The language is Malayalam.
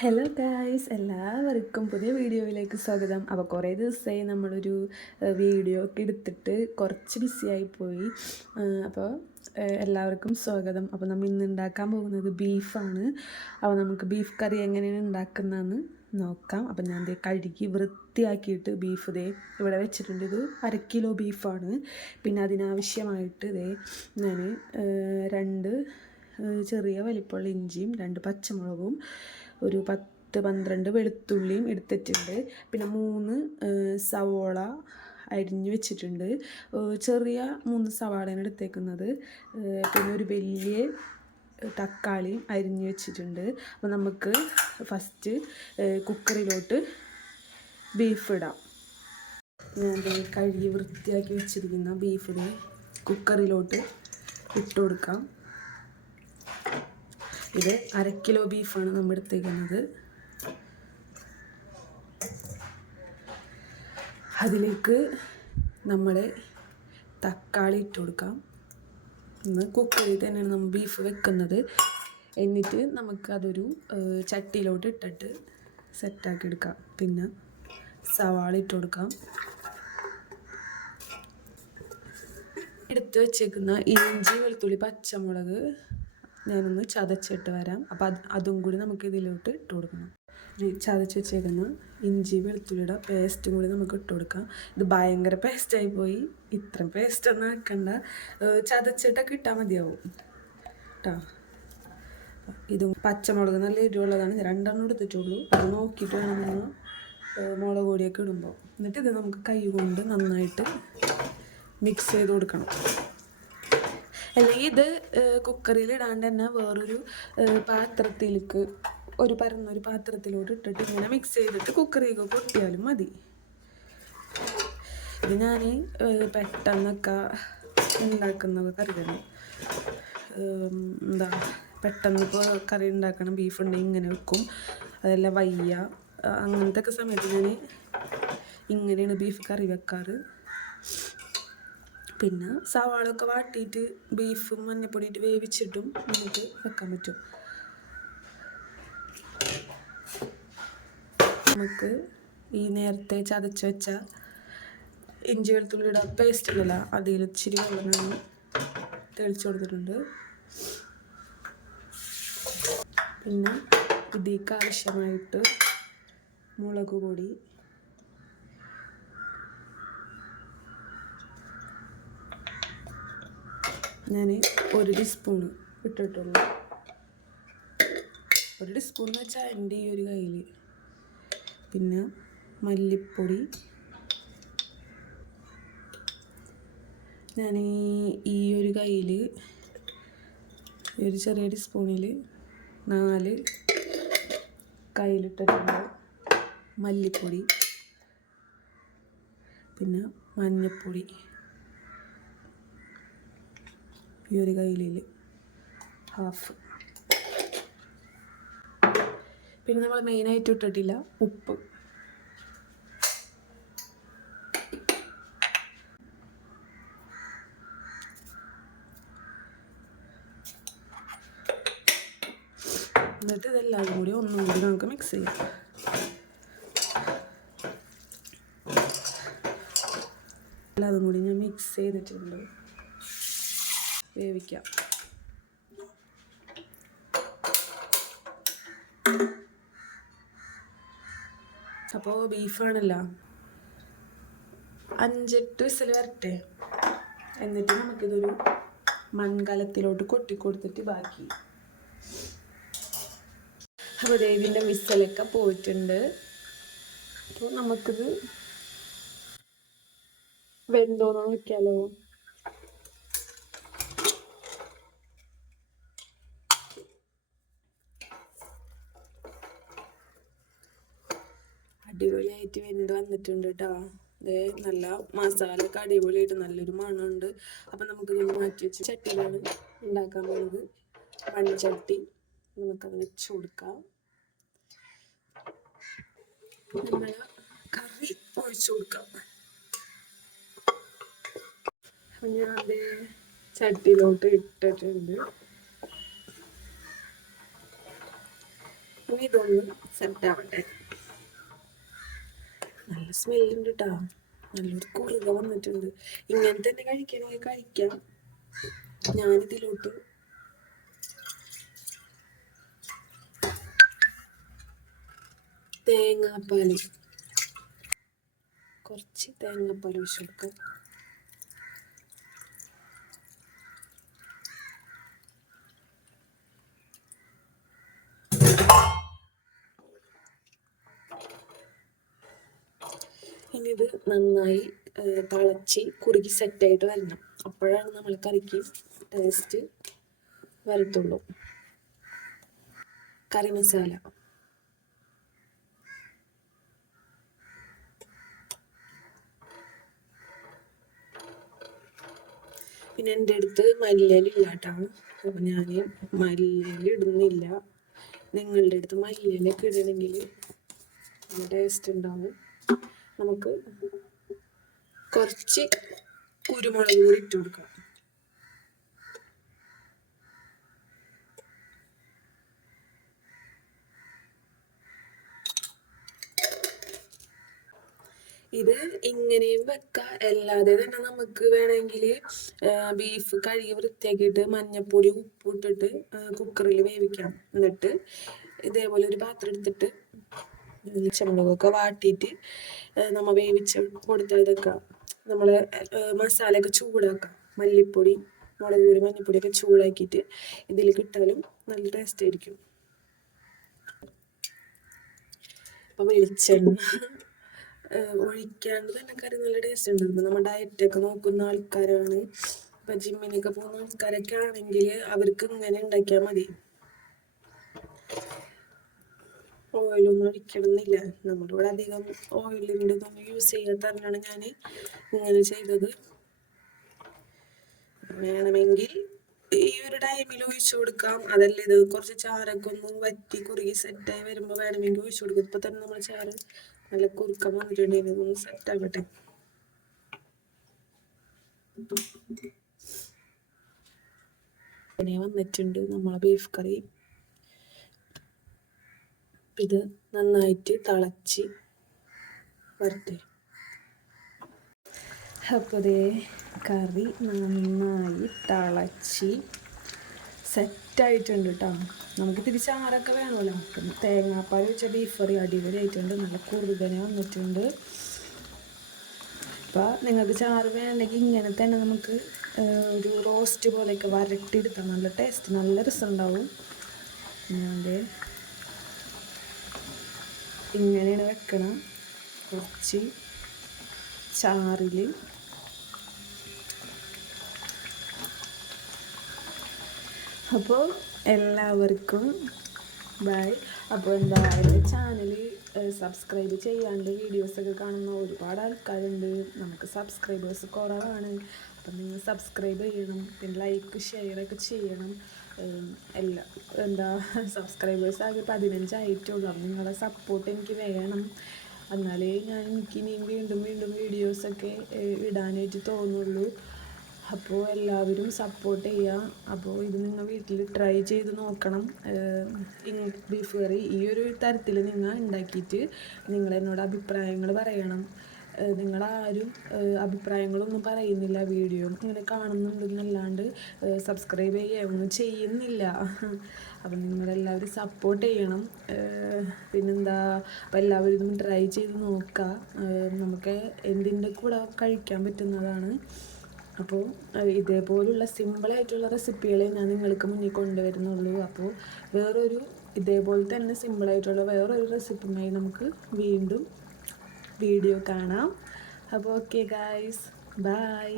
ഹലോ ഗായ്സ്, എല്ലാവർക്കും പുതിയ വീഡിയോയിലേക്ക് സ്വാഗതം. അപ്പോൾ കുറേ ദിവസമായി നമ്മളൊരു വീഡിയോ ഒക്കെ എടുത്തിട്ട് കുറച്ച് ബിസിയായി പോയി. അപ്പോൾ എല്ലാവർക്കും സ്വാഗതം. അപ്പോൾ നമ്മൾ ഇന്ന് ഉണ്ടാക്കാൻ പോകുന്നത് ബീഫാണ്. അപ്പോൾ നമുക്ക് ബീഫ് കറി എങ്ങനെയാണ് ഉണ്ടാക്കുന്നതെന്ന് നോക്കാം. അപ്പോൾ ഞാൻ ദേ കഴുകി വൃത്തിയാക്കിയിട്ട് ബീഫ് ദേ ഇവിടെ വെച്ചിട്ടുണ്ട്. ഇത് 1/2 കിലോ ബീഫാണ്. പിന്നെ അതിനാവശ്യമായിട്ട് ദേ ഞാൻ 2 ചെറിയ വലിപ്പമുള്ള ഇഞ്ചിയും 2 പച്ചമുളകും ഒരു 10-12 വെളുത്തുള്ളിയും എടുത്തിട്ടുണ്ട്. പിന്നെ 3 സവോള അരിഞ്ഞ് വെച്ചിട്ടുണ്ട്. ചെറിയ 3 സവാളയാണ് എടുത്തേക്കുന്നത്. പിന്നെ ഒരു വലിയ തക്കാളിയും അരിഞ്ഞ് വെച്ചിട്ടുണ്ട്. അപ്പോൾ നമുക്ക് ഫസ്റ്റ് കുക്കറിലോട്ട് ബീഫ് ഇടാം. ഞാൻ കഴുകി വൃത്തിയാക്കി വെച്ചിരിക്കുന്ന ബീഫ് കുക്കറിലോട്ട് ഇട്ട് കൊടുക്കാം. ഇത് 1/2 കിലോ ബീഫാണ് നമ്മൾ എടുത്തേക്കുന്നത്. അതിലേക്ക് നമ്മൾ തക്കാളി ഇട്ട് കൊടുക്കാം. ഇന്ന് കുക്കറിൽ തന്നെയാണ് നമ്മൾ ബീഫ് വെക്കുന്നത്. എന്നിട്ട് നമുക്കതൊരു ചട്ടിയിലോട്ട് ഇട്ടിട്ട് സെറ്റാക്കി എടുക്കാം. പിന്നെ സവാള ഇട്ട് കൊടുക്കാം. എടുത്ത് വെച്ചേക്കുന്ന ഇഞ്ചി, വെളുത്തുള്ളി, പച്ചമുളക് ഞാനൊന്ന് ചതച്ചിട്ട് വരാം. അപ്പോൾ അതും കൂടി നമുക്ക് ഇതിലോട്ട് ഇട്ട് കൊടുക്കണം. ചതച്ച് വെച്ചേക്കുന്ന ഇഞ്ചി വെളുത്തുള്ളിയുടെ പേസ്റ്റും കൂടി നമുക്ക് ഇട്ട് കൊടുക്കാം. ഇത് ഭയങ്കര പേസ്റ്റായി പോയി. ഇത്രയും പേസ്റ്റൊന്നും ആക്കണ്ട, ചതച്ചിട്ടൊക്കെ ഇട്ടാൽ മതിയാവും കേട്ടോ. ഇതും പച്ചമുളക് നല്ല എരിവുള്ളതാണ്. 2 എടുത്തിട്ടുള്ളൂ. അത് നോക്കിയിട്ട് വേണം നമ്മൾ മുളക് പൊടിയൊക്കെ ഇടുമ്പോൾ. എന്നിട്ട് ഇത് നമുക്ക് കൈ കൊണ്ട് നന്നായിട്ട് മിക്സ് ചെയ്ത് കൊടുക്കണം. അല്ലെങ്കിൽ ഇത് കുക്കറിൽ ഇടാണ്ട് തന്നെ വേറൊരു പാത്രത്തിലേക്ക് പരന്നൊരു പാത്രത്തിലോട്ട് ഇട്ടിട്ട് ഇങ്ങനെ മിക്സ് ചെയ്തിട്ട് കുക്കറിലേക്ക് പൊട്ടിയാലും മതി. ഇത് ഞാൻ പെട്ടെന്നൊക്കെ ഉണ്ടാക്കുന്ന കറിയാണ്. പെട്ടെന്ന് ഇപ്പോൾ കറി ഉണ്ടാക്കണം, ബീഫ് ഉണ്ടെങ്കിൽ ഇങ്ങനെ വെക്കും. അതെല്ലാം വയ്യ അങ്ങനത്തെ ഒക്കെ സമയത്ത് ഞാൻ ഇങ്ങനെയാണ് ബീഫ് കറി വെക്കാറ്. പിന്നെ സവാളൊക്കെ വാട്ടിയിട്ട് ബീഫും മഞ്ഞപ്പൊടിയിട്ട് വേവിച്ചിട്ടും നമുക്ക് വെക്കാൻ പറ്റും. നമുക്ക് ഈ നേരത്തെ ചതച്ച് വെച്ച ഇഞ്ചി വെളുത്തുള്ളിയുടെ പേസ്റ്റ് ഇല്ല, അതിൽ ഇച്ചിരി വെള്ളം ഞാൻ തെളിച്ച് കൊടുത്തിട്ടുണ്ട്. പിന്നെ ഇതിലേക്ക് ആവശ്യമായിട്ട് മുളക് പൊടി, ഞാൻ 1 ടീസ്പൂണ് ഇട്ടിട്ടുള്ളൂ. 1 ടീസ്പൂൺ എന്ന് വെച്ചാൽ എൻ്റെ ഈ ഒരു കയ്യിൽ. പിന്നെ മല്ലിപ്പൊടി ഞാൻ ഈ ഒരു കയ്യിൽ ഒരു ചെറിയ ടീസ്പൂണിൽ 4 കയ്യിലിട്ടിട്ടുണ്ട് മല്ലിപ്പൊടി. പിന്നെ മഞ്ഞൾപ്പൊടി ഈ ഒരു കയ്യിൽ 1/2. പിന്നെ നമ്മൾ മെയിനായിട്ട് ഇട്ടിട്ടില്ല ഉപ്പ്. എന്നിട്ട് ഇതെല്ലാം കൂടി ഒന്നും കൂടി നമുക്ക് മിക്സ് ചെയ്യാം. എല്ലാതും കൂടി ഞാൻ മിക്സ് ചെയ്തിട്ടുണ്ട്. വേവിക്കാം. അപ്പോൾ ബീഫാണല്ലോ, 5-8 വിസിൽ വരട്ടെ. എന്നിട്ട് നമുക്കിതൊരു മൺകലത്തിലോട്ട് കൊട്ടിക്കൊടുത്തിട്ട് ബാക്കി. അപ്പോൾ ഇതിൻ്റെ വിസിലൊക്കെ പോയിട്ടുണ്ട്. അപ്പോൾ നമുക്കിത് വെന്തോന്ന് നോക്കിയാലോ. അടിപൊളിയായിട്ട് വെന്ത് വന്നിട്ടുണ്ട് കേട്ടോ. ഇത് നല്ല മസാലയൊക്കെ അടിപൊളിയായിട്ട് നല്ലൊരു മണമുണ്ട്. അപ്പം നമുക്കിത് മാറ്റി വെച്ച് ചട്ടിയിലാണ് ഉണ്ടാക്കാൻ പോകുന്നത്. മൺചട്ടി നമുക്കത് വെച്ച് കൊടുക്കാം. നമ്മൾ കറി ഒഴിച്ചു കൊടുക്കാം. അപ്പം ഞാൻ അത് ചട്ടിയിലോട്ട് ഇട്ടിട്ടുണ്ട്. ഇനി ഇതൊന്ന് സെറ്റ് ആവട്ടെ. നല്ല സ്മെല്ലുണ്ട് കേട്ടോ, നല്ലൊരു കുറുക വന്നിട്ടുണ്ട്. ഇങ്ങനെ തന്നെ കഴിക്കണമെങ്കിൽ കഴിക്കാം. ഞാനിതിലോട്ട് തേങ്ങാപ്പാൽ, കുറച്ച് തേങ്ങാപ്പാൽ ഒഴിച്ചു കൊടുക്കാം. ഇനി ഇത് നന്നായി തിളച്ച് കുറുകി സെറ്റായിട്ട് വരണം. അപ്പോഴാണ് നമ്മൾ കറിക്ക് ടേസ്റ്റ് വരത്തുള്ളൂ. കറി മസാല, പിന്നെ എൻ്റെ അടുത്ത് മല്ലിയില ഇല്ലാട്ടാണ്, അപ്പം ഞാൻ മല്ലിയില ഇടുന്നില്ല. നിങ്ങളുടെ അടുത്ത് മല്ലിയിലൊക്കെ ഇടണമെങ്കിൽ ടേസ്റ്റ് ഉണ്ടാവും. നമുക്ക് കുറച്ച് കുരുമുളക് കൂടി ഇട്ട് കൊടുക്കാം. ഇത് ഇങ്ങനെയും വെക്കാം, അല്ലാതെ തന്നെ നമുക്ക് വേണമെങ്കിൽ ബീഫ് കഴുകി വൃത്തിയാക്കിയിട്ട് മഞ്ഞപ്പൊടി ഉപ്പ് ഇട്ടിട്ട് കുക്കറിൽ വേവിക്കാം. എന്നിട്ട് ഇതേപോലെ ഒരു പാത്രം എടുത്തിട്ട് പച്ചമുളകൊക്കെ വാട്ടിയിട്ട് നമ്മൾ വേവിച്ച് കൊടുത്താൽ ഇതൊക്കെ നമ്മൾ മസാലയൊക്കെ ചൂടാക്കാം. മല്ലിപ്പൊടി, മുളക് പൊടി, മഞ്ഞൾപ്പൊടിയൊക്കെ ചൂടാക്കിയിട്ട് ഇതിലേക്ക് ഇട്ടാലും നല്ല ടേസ്റ്റ് ആയിരിക്കും. അപ്പം വെളിച്ചെണ്ണ ഒഴിക്കാണ്ട് തന്നെ കറി നല്ല ടേസ്റ്റ് ഉണ്ട്. ഇപ്പം നമ്മൾ ഡയറ്റൊക്കെ നോക്കുന്ന ആൾക്കാരാണ്, ഇപ്പം ജിമ്മിനൊക്കെ പോകുന്ന ആൾക്കാരൊക്കെ ആണെങ്കിൽ അവർക്ക് ഇങ്ങനെ ഉണ്ടാക്കിയാൽ മതി. ഓയിലൊന്നും ഒഴിക്കണമെന്നില്ല. നമ്മുടെ ഇവിടെ അധികം ഓയിലിൻ്റെ ഇതൊന്നും യൂസ് ചെയ്യാത്തതാണ് ഞാൻ ഇങ്ങനെ ചെയ്തത്. വേണമെങ്കിൽ ഈ ഒരു ടൈമിൽ ഒഴിച്ചു കൊടുക്കാം. അതല്ല ഇത് കുറച്ച് ചാറൊക്കെ ഒന്ന് വറ്റി കുറുകി സെറ്റായി വരുമ്പോൾ വേണമെങ്കിൽ ഒഴിച്ചു കൊടുക്കും. ഇപ്പം തന്നെ നമ്മൾ ചാറ് നല്ല കുറുക്കം വന്നിട്ടുണ്ടെങ്കിൽ ഇതൊന്ന് സെറ്റാകട്ടെ. പിന്നെ വന്നിട്ടുണ്ട് നമ്മളെ ബീഫ് കറി. ഇത് നന്നായിട്ട് തിളച്ച് വരട്ടെ. അപ്പോൾ ദേ കറി നന്നായി തിളച്ച് സെറ്റായിട്ടുണ്ട് കേട്ടോ. നമുക്ക് തിരിച്ച് ആരൊക്കെ വേണമല്ലോ. പിന്നെ തേങ്ങാപ്പാൽ വെച്ച ബീഫ് കറി അടിപൊളിയായിട്ടുണ്ട്, നല്ല കുറുകനെ വന്നിട്ടുണ്ട്. അപ്പോൾ നിങ്ങൾക്ക് ചാറ് വേണമെങ്കിൽ ഇങ്ങനെ തന്നെ നമുക്ക് ഒരു റോസ്റ്റ് പോലെയൊക്കെ വരട്ടിയെടുത്താൽ നല്ല ടേസ്റ്റ്, നല്ല രസം ഉണ്ടാവും. ഞാൻ ഇങ്ങനെയാണ് വെക്കണം. കുറച്ച് ചാറിൽ അപ്പോൾ എല്ലാവർക്കും ബൈ. അപ്പോൾ എന്താ, എൻ്റെ ചാനൽ സബ്സ്ക്രൈബ് ചെയ്യാണ്ട് വീഡിയോസൊക്കെ കാണുന്ന ഒരുപാട് ആൾക്കാരുണ്ട്. നമുക്ക് സബ്സ്ക്രൈബേഴ്സ് കുറവാണ്. അപ്പം നിങ്ങൾ സബ്സ്ക്രൈബ് ചെയ്യണം, പിന്നെ ലൈക്ക് ഷെയറൊക്കെ ചെയ്യണം. എല്ലാം എന്താ സബ്സ്ക്രൈബേഴ്സ് ആകെ 15 ആയിട്ടുള്ളൂ. അപ്പം നിങ്ങളുടെ സപ്പോർട്ട് എനിക്ക് വേണം, എന്നാലേ എനിക്ക് ഇനിയും വീണ്ടും വീണ്ടും വീഡിയോസൊക്കെ ഇടാനായിട്ട് തോന്നുള്ളൂ. അപ്പോൾ എല്ലാവരും സപ്പോർട്ട് ചെയ്യുക. അപ്പോൾ ഇത് നിങ്ങൾ വീട്ടിൽ ട്രൈ ചെയ്ത് നോക്കണം. ബീഫ് കറി ഈ ഒരു തരത്തിൽ നിങ്ങൾ ഉണ്ടാക്കിയിട്ട് നിങ്ങളെന്നോട് അഭിപ്രായങ്ങൾ പറയണം. നിങ്ങളാരും അഭിപ്രായങ്ങളൊന്നും പറയുന്നില്ല, വീഡിയോ ഇങ്ങനെ കാണുന്നുണ്ടെന്നല്ലാണ്ട് സബ്സ്ക്രൈബ് ചെയ്യുകയൊന്നും ചെയ്യുന്നില്ല. അപ്പം നിങ്ങളെല്ലാവരും സപ്പോർട്ട് ചെയ്യണം. പിന്നെന്താ, അപ്പോൾ എല്ലാവരും ഇതൊന്ന് ട്രൈ ചെയ്ത് നോക്കുക. നമുക്ക് എന്തിൻ്റെ കൂടെ കഴിക്കാൻ പറ്റുന്നതാണ്. അപ്പോൾ ഇതേപോലുള്ള സിമ്പിളായിട്ടുള്ള റെസിപ്പികളെ ഞാൻ നിങ്ങൾക്ക് മുന്നിൽ കൊണ്ടുവരുന്നുള്ളൂ. അപ്പോൾ വേറൊരു ഇതേപോലെ തന്നെ സിമ്പിളായിട്ടുള്ള വേറൊരു റെസിപ്പിയുമായി നമുക്ക് വീണ്ടും വീഡിയോ കാണാം. അപ്പോൾ ഓക്കെ ഗായ്സ്, ബൈ.